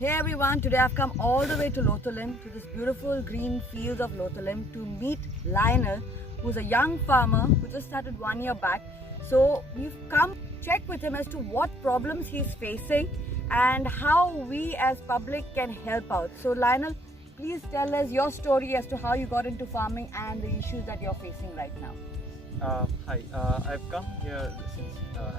Hey everyone, today I've come all the way to Lothalim, to this beautiful green fields of Lothalim to meet Lionel, who's a young farmer who just started 1 year back. So we've come check with him as to what problems he's facing and how we as public can help out. So Lionel, please tell us your story as to how you got into farming and the issues that you're facing right now. Hi, I've come here since,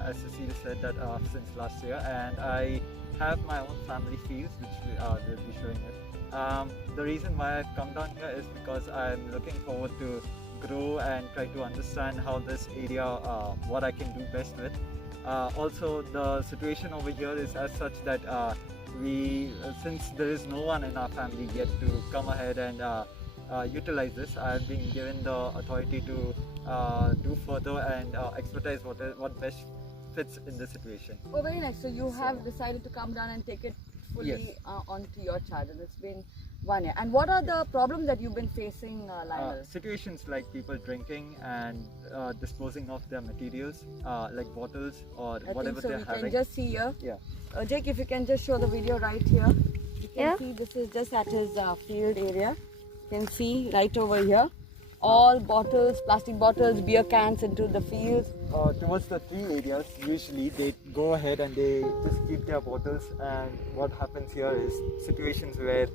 as Cecilia said, that since last year, and I have my own family fields which we'll be showing it. The reason why I've come down here is because I'm looking forward to grow and try to understand how this area, what I can do best with. Also, the situation over here is as such that since there is no one in our family yet to come ahead and utilize this, I've been given the authority to do further and expertise what best fits in this situation. Oh, very nice. So you have decided to come down and take it fully Yes. onto your charge, and it's been 1 year. And what are the problems that you've been facing, Lionel? Situations like people drinking and disposing of their materials, like bottles or I whatever think so. they're We having. can just see here. Yeah. Jake, if you can just show the video right here. You can see this is just at his field area. You can see right over here. All bottles, plastic bottles, beer cans into the fields. Towards the tree areas, usually they go ahead and they just keep their bottles, and what happens here is situations where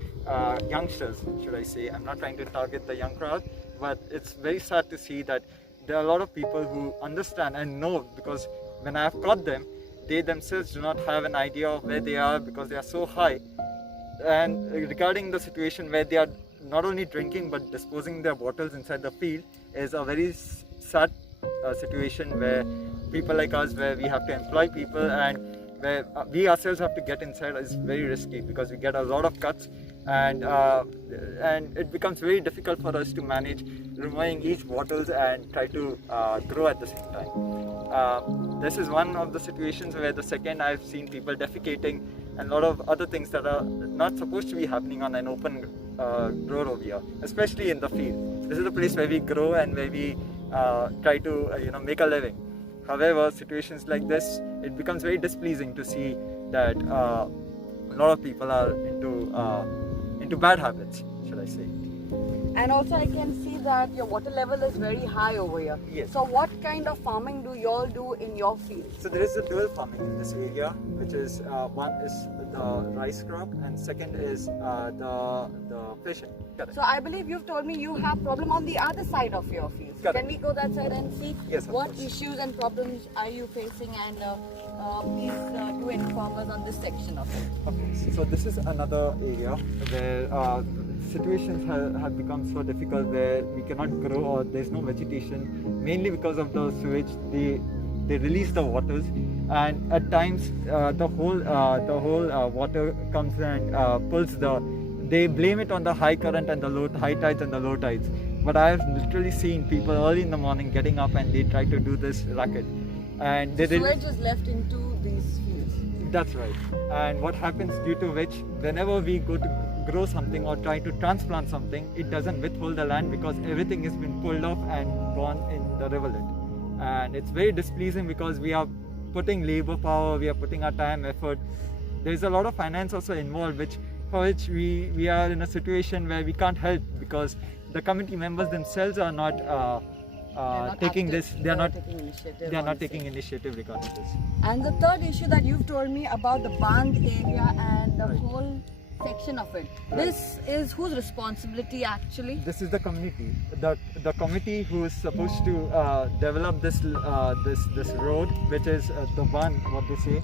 youngsters, should I say, I'm not trying to target the young crowd, but it's very sad to see that there are a lot of people who understand and know, because when I have caught them, they themselves do not have an idea of where they are because they are so high. And regarding the situation where they are not only drinking but disposing their bottles inside the field is a very sad situation where people like us, where we have to employ people and where we ourselves have to get inside, is very risky because we get a lot of cuts, and it becomes very difficult for us to manage removing each bottles and try to grow at the same time. This is one of the situations where the second I've seen people defecating and a lot of other things that are not supposed to be happening on an open grow over here, especially in the field. This is the place where we grow and where we try to make a living. However, situations like this, it becomes very displeasing to see that a lot of people are into bad habits, should I say. And also I can see that your water level is very high over here. Yes. So what kind of farming do you all do in your field? So there is a dual farming in this area, which is one is the rice crop and second is the fishing. Correct. So I believe you've told me you have problem on the other side of your field. Correct. Can we go that side and see Yes, of what course. issues and problems are you facing, and please do inform us on this section of it. Okay, so this is another area where situations have become so difficult where we cannot grow or there's no vegetation, mainly because of the sewage. They release the waters, and at times the whole water comes and pulls they blame it on the high current and the high tides and the low tides. But I have literally seen people early in the morning getting up and they try to do this racket, and they Sewage is left into these fields. That's right. And what happens, due to which whenever we go to grow something or try to transplant something, it doesn't withhold the land because everything has been pulled off and gone in the rivulet. And it's very displeasing because we are putting labor power, we are putting our time, effort. There's a lot of finance also involved, for which we are in a situation where we can't help because the committee members themselves are not taking active. this. They are not taking initiative. They are on not this. taking initiative regarding this. And the third issue that you've told me about the Bandh area and the Right. whole section of it. Right. This is whose responsibility actually? This is the community, the committee who is supposed to develop this road, which is the one, what they say,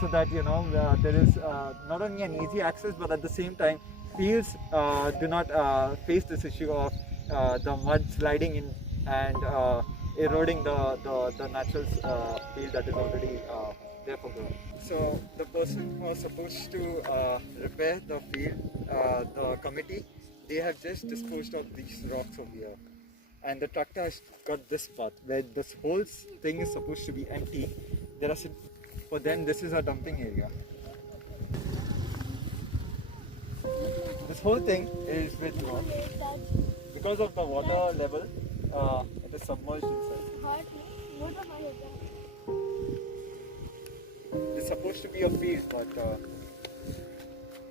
so that there is not only an easy access, but at the same time fields do not face this issue of the mud sliding in and eroding the natural field that is already there for growth. So the person who was supposed to repair the field, the committee, they have just disposed of these rocks over here, and the tractor has got this path where this whole thing is supposed to be empty. For them, this is a dumping area. This whole thing is with rocks. Because of the water level, it is submerged inside. It's supposed to be a field, but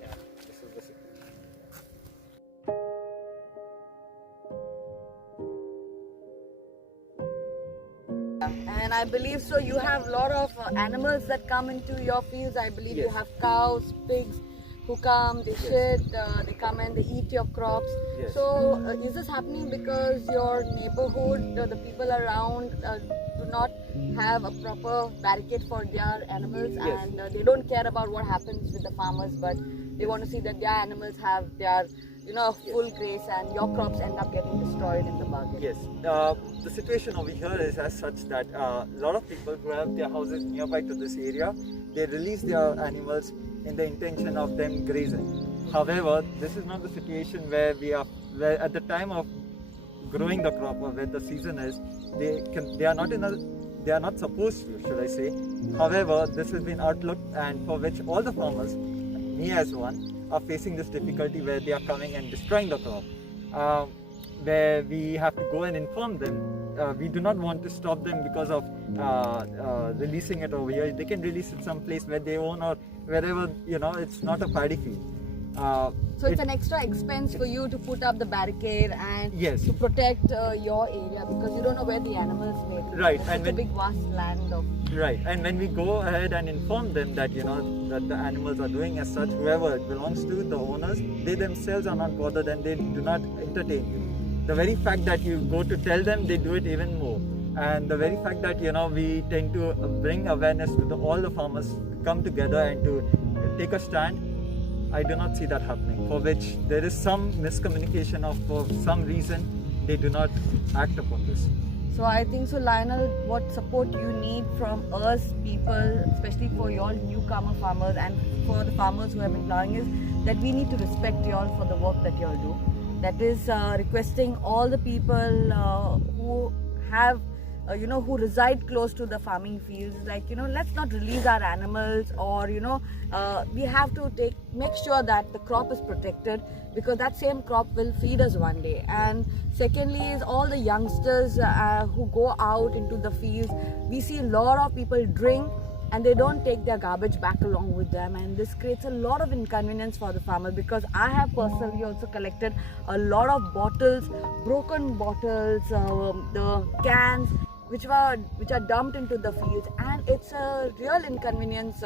yeah. And I believe so. You have a lot of animals that come into your fields. I believe you Yes. have cows, pigs who come, they shit, they come and they eat your crops. Yes. So, is this happening because your neighborhood, the people around, do not have a proper barricade for their animals, Yes. and they don't care about what happens with the farmers, but they want to see that their animals have their, full grace, and your crops end up getting destroyed in the bargain? Yes, the situation over here is as such that a lot of people who have their houses nearby to this area, they release their animals in the intention of them grazing. However, this is not the situation where where at the time of growing the crop or where the season is, they are not supposed to, should I say. However, this has been outlooked, and for which all the farmers, me as one, are facing this difficulty where they are coming and destroying the crop. Where we have to go and inform them. We do not want to stop them because of releasing it over here. They can release it someplace where they own or wherever, it's not a paddy field. So it's an extra expense for you to put up the barricade and Yes. to protect your area, because you don't know where the animals may be. Right, It's and such a when- big vast land of. Right, and when we go ahead and inform them that that the animals are doing as such, whoever it belongs to, the owners, they themselves are not bothered and they do not entertain you. The very fact that you go to tell them, they do it even more. And the very fact that we tend to bring awareness to all the farmers to come together and to take a stand, I do not see that happening. For which there is some miscommunication of, for some reason, they do not act upon this. So I think so, Lionel, what support you need from us people, especially for your newcomer farmers and for the farmers who have been plowing, is that we need to respect you all for the work that you all do. That is requesting all the people who have who reside close to the farming fields, let's not release our animals, or we have to make sure that the crop is protected, because that same crop will feed us one day. And secondly is all the youngsters who go out into the fields. We see a lot of people drink and they don't take their garbage back along with them, and this creates a lot of inconvenience for the farmer, because I have personally also collected a lot of bottles, broken bottles, the cans which are dumped into the fields, and it's a real inconvenience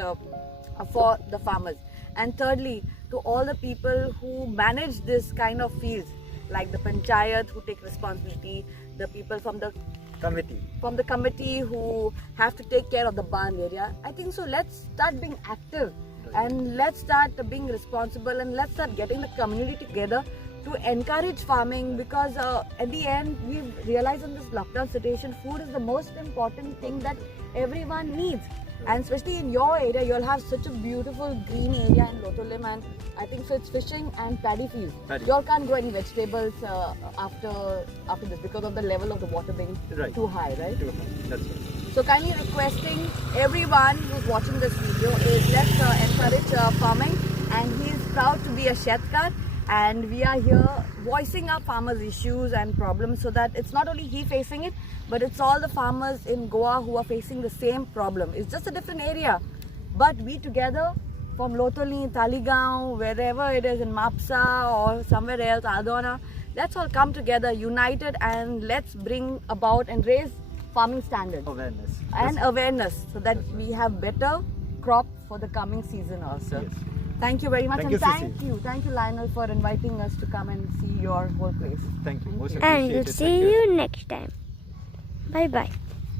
for the farmers. And thirdly, to all the people who manage this kind of fields, like the panchayat who take responsibility, the people from the committee who have to take care of the barn area, I think so let's start being active and let's start being responsible, and let's start getting the community together to encourage farming, because at the end we realize in this lockdown situation, food is the most important thing that everyone needs. And especially in your area, you'll have such a beautiful green area in Lotolim, and I think so it's fishing and paddy fields. You all can't grow any vegetables after this because of the level of the water being too high, right? Too high. That's right. So kindly requesting everyone who's watching this video is let's encourage farming, and he is proud to be a Shetkar, and we are here voicing our farmers' issues and problems, so that it's not only he facing it, but it's all the farmers in Goa who are facing the same problem. It's just a different area, but we together from Lotoli, Taligaon, wherever it is in Mapsa or somewhere else, Adona, let's all come together united, and let's bring about and raise farming standards awareness so that we have better crop for the coming season also. Yes. Thank you very much, Thank thank you Lionel for inviting us to come and see your whole place. Thank you. Most you. And appreciated. see Thank you next time. Bye bye.